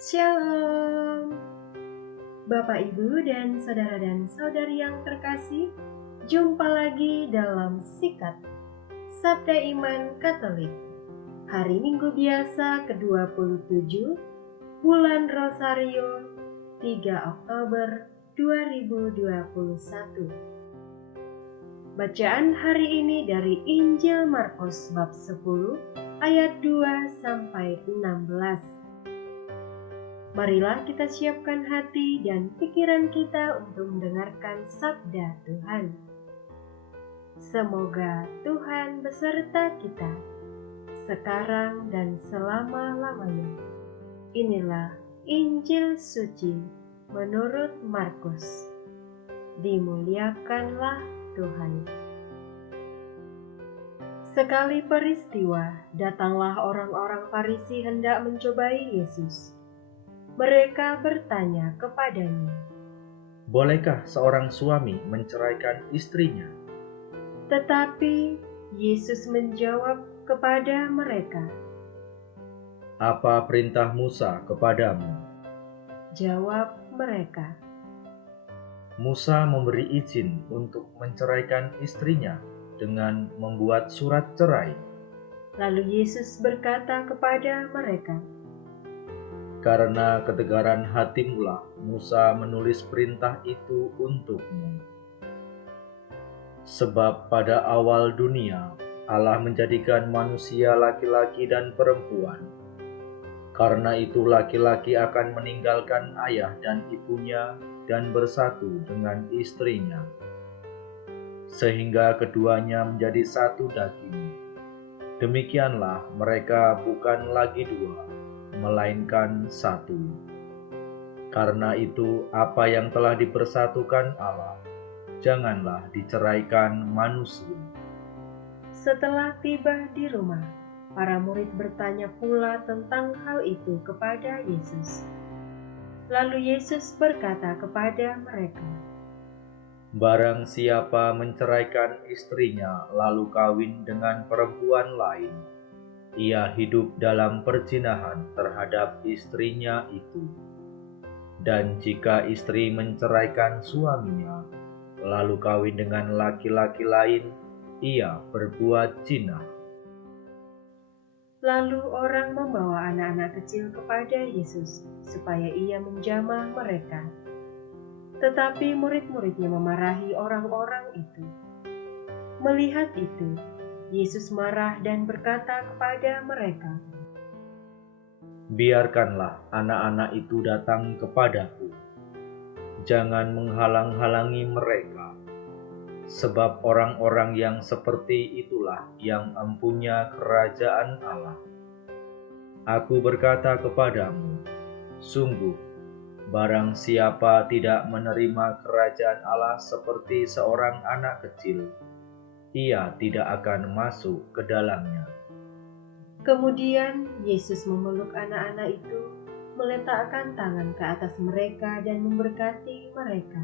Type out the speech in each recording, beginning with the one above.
Shalom, Bapak, Ibu, dan saudari yang terkasih. Jumpa lagi dalam Sikat Sabda Iman Katolik. Hari Minggu biasa ke-27, bulan Rosario, 3 Oktober 2021. Bacaan hari ini dari Injil Markus bab 10 ayat 2-16. Marilah kita siapkan hati dan pikiran kita untuk mendengarkan sabda Tuhan. Semoga Tuhan beserta kita, sekarang dan selama-lamanya. Inilah Injil suci menurut Markus. Dimuliakanlah Tuhan. Sekali peristiwa, datanglah orang-orang Farisi hendak mencobai Yesus. Mereka bertanya kepadanya, "Bolehkah seorang suami menceraikan istrinya?" Tetapi Yesus menjawab kepada mereka, "Apa perintah Musa kepadamu?" Jawab mereka, "Musa memberi izin untuk menceraikan istrinya dengan membuat surat cerai." Lalu Yesus berkata kepada mereka, "Karena ketegaran hatimulah Musa menulis perintah itu untukmu. Sebab pada awal dunia Allah menjadikan manusia laki-laki dan perempuan. Karena itu laki-laki akan meninggalkan ayah dan ibunya dan bersatu dengan istrinya, sehingga keduanya menjadi satu daging. Demikianlah mereka bukan lagi dua, melainkan satu. Karena itu apa yang telah dipersatukan Allah, janganlah diceraikan manusia." Setelah tiba di rumah, para murid bertanya pula tentang hal itu kepada Yesus. Lalu Yesus berkata kepada mereka, "Barang siapa menceraikan istrinya lalu kawin dengan perempuan lain, ia hidup dalam perzinahan terhadap istrinya itu. Dan jika istri menceraikan suaminya lalu kawin dengan laki-laki lain, ia berbuat zina." Lalu orang membawa anak-anak kecil kepada Yesus, supaya ia menjamah mereka. Tetapi murid-muridnya memarahi orang-orang itu. Melihat itu, Yesus marah dan berkata kepada mereka, "Biarkanlah anak-anak itu datang kepadaku. Jangan menghalang-halangi mereka, sebab orang-orang yang seperti itulah yang empunya kerajaan Allah. Aku berkata kepadamu, sungguh, barang siapa tidak menerima kerajaan Allah seperti seorang anak kecil, ia tidak akan masuk ke dalamnya." Kemudian Yesus memeluk anak-anak itu, meletakkan tangan ke atas mereka dan memberkati mereka.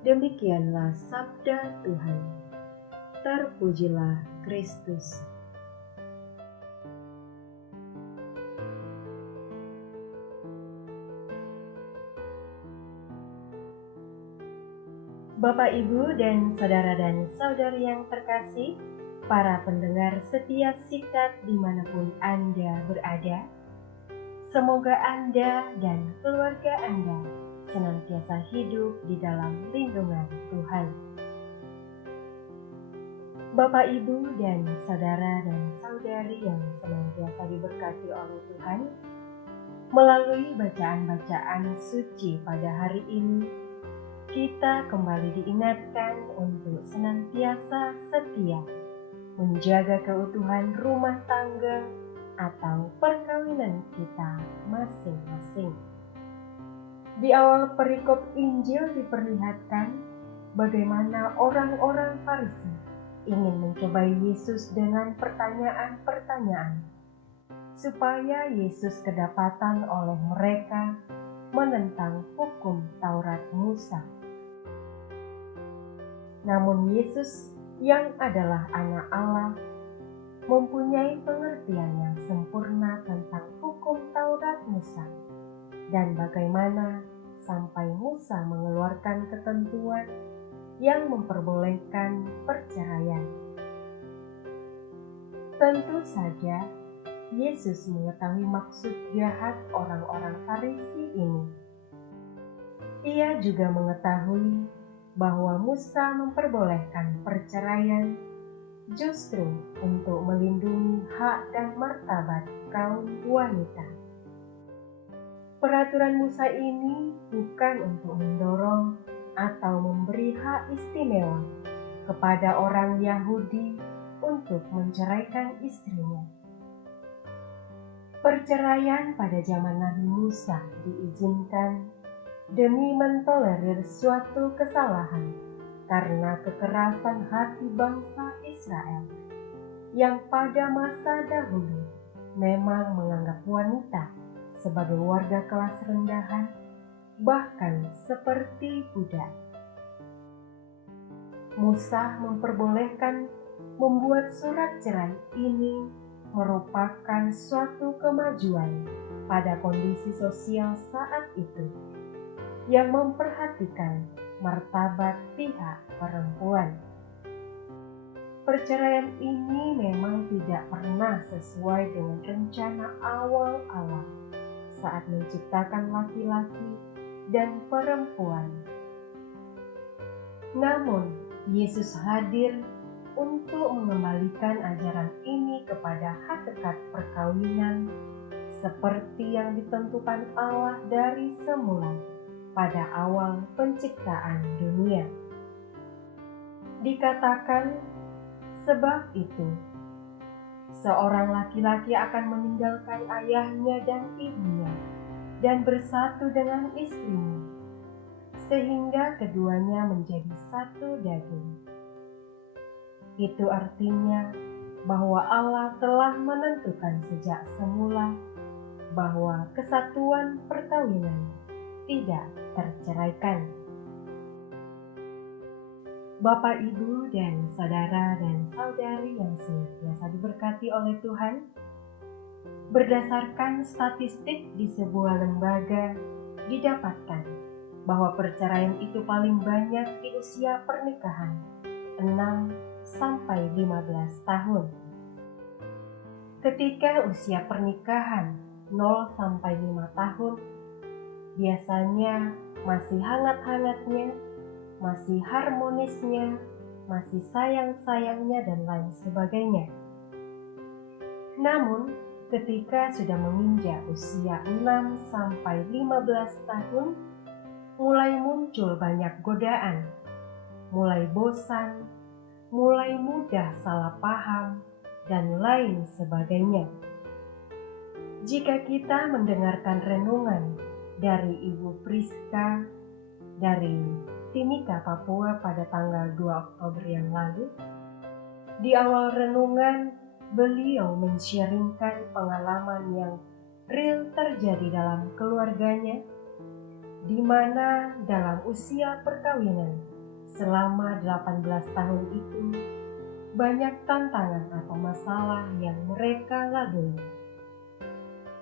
Demikianlah sabda Tuhan. Terpujilah Kristus. Bapak, Ibu, dan saudari yang terkasih, para pendengar setia Sikat dimanapun Anda berada, semoga Anda dan keluarga Anda senantiasa hidup di dalam lindungan Tuhan. Bapak, Ibu, dan saudari yang senantiasa diberkati oleh Tuhan, melalui bacaan-bacaan suci pada hari ini, kita kembali diingatkan untuk senantiasa setia menjaga keutuhan rumah tangga atau perkawinan kita masing-masing. Di awal perikop Injil diperlihatkan bagaimana orang-orang Farisi ingin mencobai Yesus dengan pertanyaan-pertanyaan, supaya Yesus kedapatan oleh mereka menentang hukum Taurat Musa. Namun Yesus yang adalah anak Allah mempunyai pengertian yang sempurna tentang hukum Musa, dan bagaimana sampai Musa mengeluarkan ketentuan yang memperbolehkan perceraian. Tentu saja Yesus mengetahui maksud jahat orang-orang Farisi ini. Ia juga mengetahui bahwa Musa memperbolehkan perceraian justru untuk melindungi hak dan martabat kaum wanita. Peraturan Musa ini bukan untuk mendorong atau memberi hak istimewa kepada orang Yahudi untuk menceraikan istrinya. Perceraian pada zaman Nabi Musa diizinkan demi mentolerir suatu kesalahan karena kekerasan hati bangsa Israel yang pada masa dahulu memang menganggap wanita sebagai warga kelas rendahan, bahkan seperti budak. Musa memperbolehkan membuat surat cerai ini merupakan suatu kemajuan pada kondisi sosial saat itu yang memperhatikan martabat pihak perempuan. Perceraian ini memang tidak pernah sesuai dengan rencana awal Allah saat menciptakan laki-laki dan perempuan. Namun, Yesus hadir untuk mengembalikan ajaran ini kepada hakikat perkawinan seperti yang ditentukan Allah dari semula pada awal penciptaan dunia. Dikatakan, sebab itu, seorang laki-laki akan meninggalkan ayahnya dan ibunya dan bersatu dengan istrinya, sehingga keduanya menjadi satu daging. Itu artinya bahwa Allah telah menentukan sejak semula bahwa kesatuan perkawinan tidak terceraikan. Bapak, Ibu, dan saudara dan saudari yang senantiasa diberkati oleh Tuhan, berdasarkan statistik di sebuah lembaga didapatkan bahwa perceraian itu paling banyak di usia pernikahan 6-15 tahun. Ketika usia pernikahan 0-5 tahun, biasanya masih hangat-hangatnya, masih harmonisnya, masih sayang-sayangnya, dan lain sebagainya. Namun, ketika sudah menginjak usia 6-15 tahun, mulai muncul banyak godaan, mulai bosan, mulai mudah salah paham, dan lain sebagainya. Jika kita mendengarkan renungan dari Ibu Priska dari Timika, Papua pada tanggal 2 Oktober yang lalu, di awal renungan beliau men-sharingkan pengalaman yang real terjadi dalam keluarganya, di mana dalam usia perkawinan selama 18 tahun itu banyak tantangan atau masalah yang mereka lalui.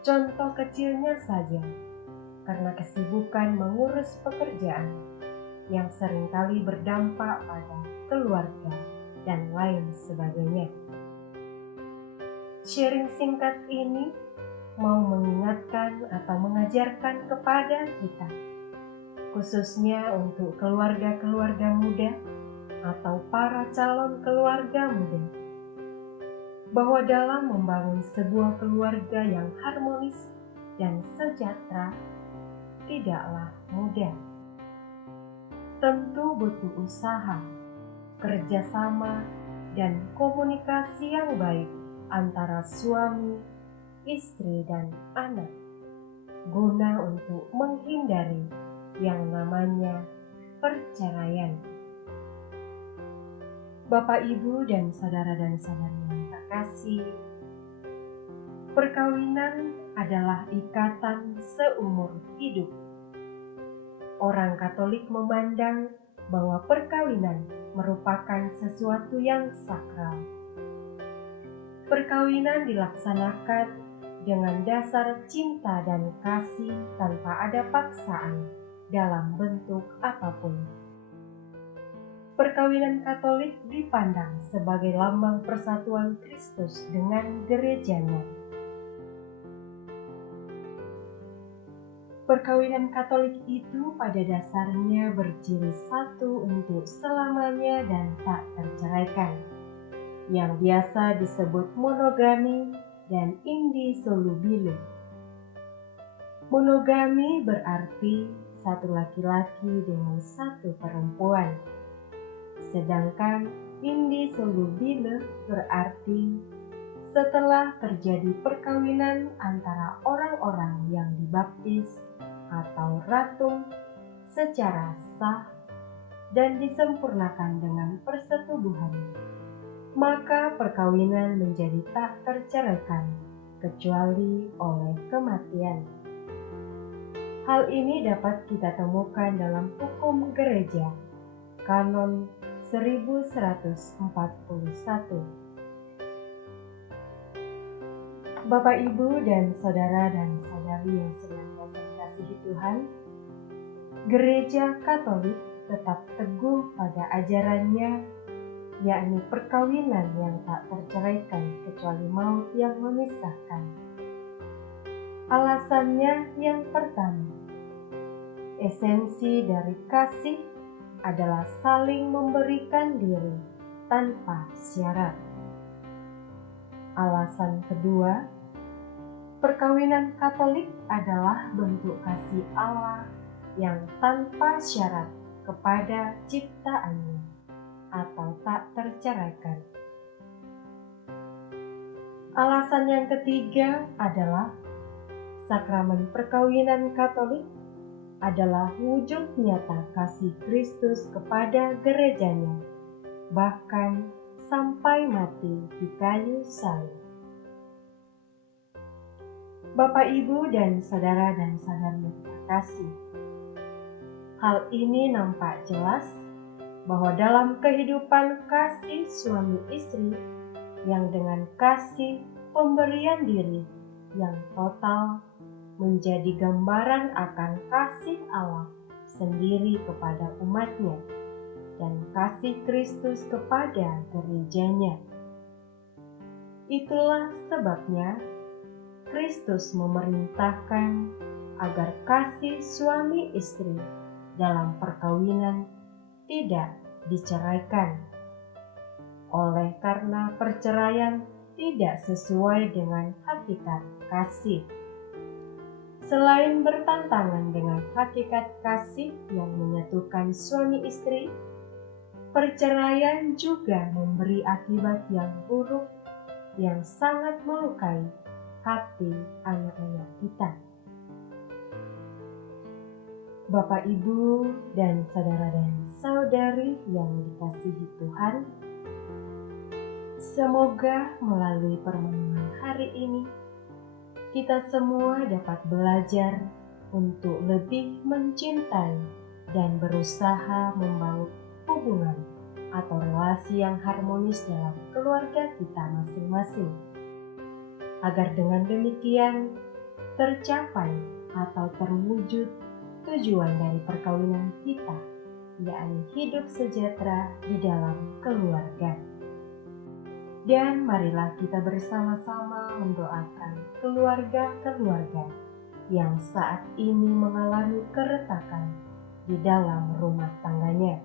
Contoh kecilnya saja, karena kesibukan mengurus pekerjaan yang seringkali berdampak pada keluarga dan lain sebagainya. Sharing singkat ini mau mengingatkan atau mengajarkan kepada kita, khususnya untuk keluarga-keluarga muda atau para calon keluarga muda, bahwa dalam membangun sebuah keluarga yang harmonis dan sejahtera tidaklah mudah. Tentu butuh usaha, kerjasama, dan komunikasi yang baik antara suami, istri, dan anak, guna untuk menghindari yang namanya perceraian. Bapak, Ibu, dan saudara dan saudari yang terkasih, perkawinan adalah ikatan seumur hidup. Orang Katolik memandang bahwa perkawinan merupakan sesuatu yang sakral. Perkawinan dilaksanakan dengan dasar cinta dan kasih tanpa ada paksaan dalam bentuk apapun. Perkawinan Katolik dipandang sebagai lambang persatuan Kristus dengan gerejanya. Perkawinan Katolik itu pada dasarnya berciri satu untuk selamanya dan tak terceraikan, yang biasa disebut monogami dan indissolubile. Monogami berarti satu laki-laki dengan satu perempuan, sedangkan indissolubile berarti setelah terjadi perkawinan antara orang-orang yang dibaptis atau ratum secara sah dan disempurnakan dengan persetubuhan, maka perkawinan menjadi tak terceraikan kecuali oleh kematian. Hal ini dapat kita temukan dalam hukum gereja, Kanon 1141. Bapak, Ibu, dan saudara-saudari yang senantiasa dikasihi Tuhan, Gereja Katolik tetap teguh pada ajarannya, yakni perkawinan yang tak terceraikan kecuali maut yang memisahkan. Alasannya yang pertama, esensi dari kasih adalah saling memberikan diri tanpa syarat. Alasan kedua, perkawinan Katolik adalah bentuk kasih Allah yang tanpa syarat kepada ciptaannya atau tak terceraikan. Alasan yang ketiga adalah sakramen perkawinan Katolik adalah wujud nyata kasih Kristus kepada gerejanya, bahkan sampai mati di kayu salib. Bapak, Ibu, dan saudara-saudari yang terkasih, hal ini nampak jelas bahwa dalam kehidupan kasih suami istri yang dengan kasih pemberian diri yang total menjadi gambaran akan kasih Allah sendiri kepada umatnya dan kasih Kristus kepada gerejanya. Itulah sebabnya Kristus memerintahkan agar kasih suami istri dalam perkawinan tidak diceraikan, oleh karena perceraian tidak sesuai dengan hakikat kasih. Selain bertentangan dengan hakikat kasih yang menyatukan suami istri, perceraian juga memberi akibat yang buruk yang sangat melukai hati anak-anak kita. Bapak, Ibu, dan saudara dan saudari yang dikasihi Tuhan, semoga melalui permenungan hari ini kita semua dapat belajar untuk lebih mencintai dan berusaha membangun hubungan atau relasi yang harmonis dalam keluarga kita masing-masing, agar dengan demikian tercapai atau terwujud tujuan dari perkawinan kita, yakni hidup sejahtera di dalam keluarga. Dan marilah kita bersama-sama mendoakan keluarga-keluarga yang saat ini mengalami keretakan di dalam rumah tangganya.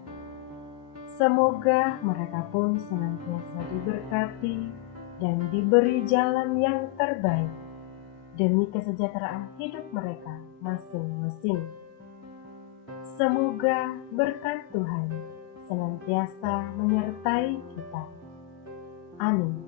Semoga mereka pun senantiasa diberkati dan diberi jalan yang terbaik demi kesejahteraan hidup mereka masing-masing. Semoga berkat Tuhan senantiasa menyertai kita. Amin.